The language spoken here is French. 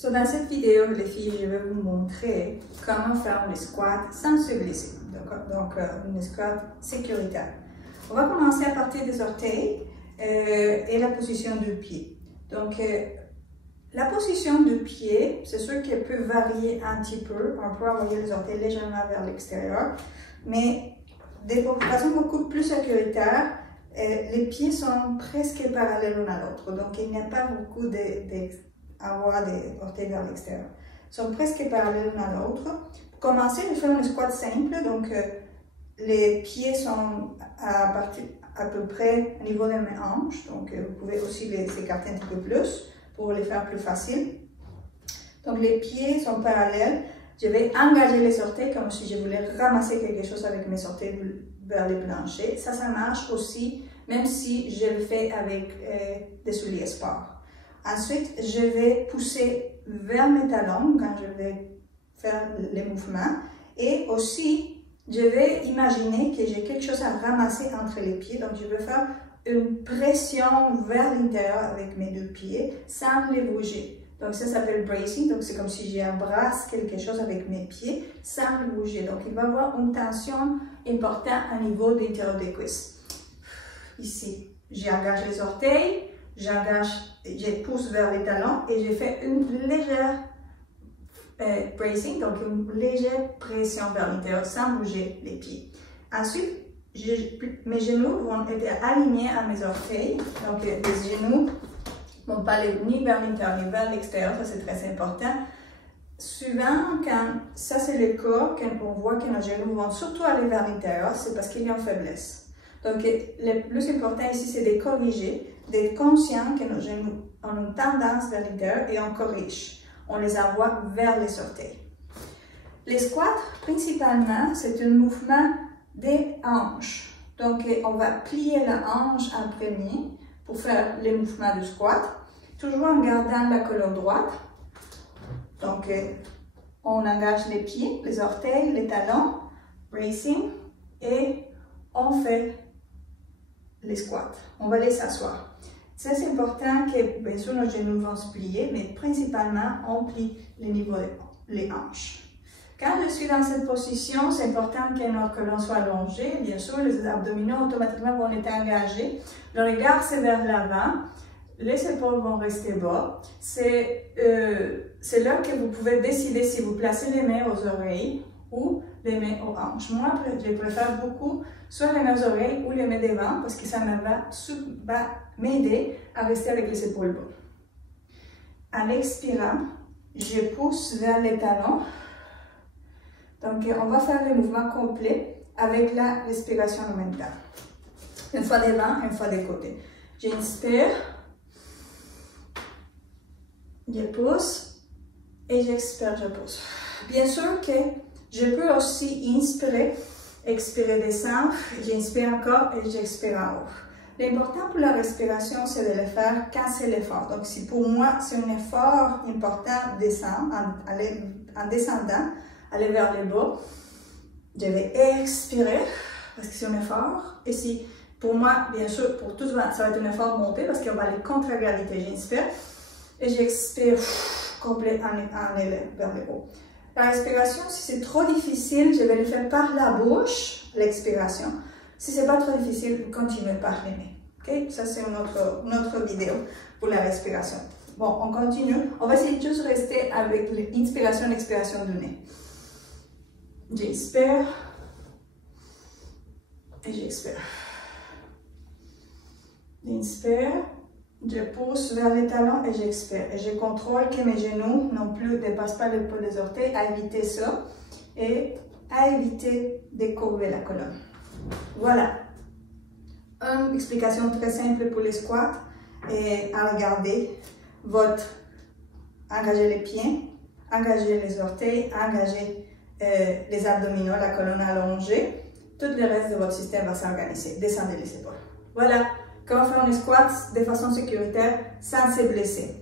So, dans cette vidéo, les filles, je vais vous montrer comment faire les squats sans se blesser. Donc, une squat sécuritaire. On va commencer à partir des orteils et la position du pied. Donc, la position du pied, c'est sûr qu'elle peut varier un petit peu. On peut envoyer les orteils légèrement vers l'extérieur, mais de façon beaucoup plus sécuritaire, les pieds sont presque parallèles l'un à l'autre. Donc, il n'y a pas beaucoup d'avoir des orteils vers l'extérieur. Ils sont presque parallèles l'un à l'autre. Pour commencer, je vais faire un squat simple. Donc, les pieds sont à peu près au niveau de mes hanches. Donc, vous pouvez aussi les écarter un petit peu plus pour les faire plus facile. Donc, les pieds sont parallèles. Je vais engager les orteils comme si je voulais ramasser quelque chose avec mes orteils vers les planchers. Ça marche aussi, même si je le fais avec des souliers sport. Ensuite, je vais pousser vers mes talons quand je vais faire les mouvements. Et aussi, je vais imaginer que j'ai quelque chose à ramasser entre les pieds. Donc, je vais faire une pression vers l'intérieur avec mes deux pieds sans les bouger. Donc, ça s'appelle bracing. Donc, c'est comme si j'embrasse quelque chose avec mes pieds sans le bouger. Donc, il va y avoir une tension importante au niveau de l'intérieur des cuisses. Ici, j'engage les orteils, je pousse vers les talons et je fais une légère bracing, donc une légère pression vers l'intérieur sans bouger les pieds. Ensuite, mes genoux vont être alignés à mes orteils. Donc, les genoux ne vont pas aller ni vers l'intérieur ni vers l'extérieur, ça c'est très important. Souvent, quand ça c'est le cas, quand on voit que nos genoux vont surtout aller vers l'intérieur, c'est parce qu'il y a une faiblesse. Donc, le plus important ici, c'est de corriger, d'être conscient que nos genoux ont une tendance vers l'intérieur et on corrige. On les envoie vers les orteils. Les squats, principalement, c'est un mouvement des hanches. Donc, on va plier la hanche en premier pour faire les mouvements du squat, toujours en gardant la colonne droite. Donc, on engage les pieds, les orteils, les talons, bracing, et on fait les squats. On va les asseoir. Ça, c'est important que, bien sûr, nos genoux vont se plier, mais principalement, on plie les niveaux des hanches. Quand je suis dans cette position, c'est important que notre colonne soit allongée. Bien sûr, les abdominaux automatiquement vont être engagés. Le regard, c'est vers l'avant. Les épaules vont rester bas. C'est là que vous pouvez décider si vous placez les mains aux oreilles ou les mains aux hanches. Moi, je préfère beaucoup soit les mains aux oreilles ou les mains devant parce que ça va m'aider à rester avec les épaules bas. En expirant, je pousse vers les talons. Donc, on va faire le mouvement complet avec la respiration en même temps. Une fois devant, une fois de côté. J'inspire, je pousse et j'expire, je pousse. Bien sûr que je peux aussi inspirer, expirer, descendre, j'inspire encore et j'expire en haut. L'important pour la respiration, c'est de le faire quand c'est l'effort. Donc, si pour moi, c'est un effort important descendre, en descendant, aller vers le bas, je vais expirer parce que c'est un effort. Et si, pour moi, bien sûr, pour tout ça va être un effort monté parce qu'on va aller contre la gravité. J'inspire et j'expire complet en élève vers le haut. La respiration, si c'est trop difficile, je vais le faire par la bouche, l'expiration. Si c'est pas trop difficile, vous continuez par les mains. Okay? Ça, c'est une autre vidéo pour la respiration. Bon, on continue. On va essayer de juste rester avec l'inspiration et l'expiration du nez. J'inspire et j'expire. J'inspire, je pousse vers les talons et j'expire. Et je contrôle que mes genoux non plus ne dépassent pas le poids des orteils, à éviter ça et à éviter de courber la colonne. Voilà. Une explication très simple pour les squats et à regarder engager les pieds, engager les orteils, engager les abdominaux, la colonne allongée, tout le reste de votre système va s'organiser. Descendez les épaules. Voilà comment faire un squat de façon sécuritaire sans se blesser.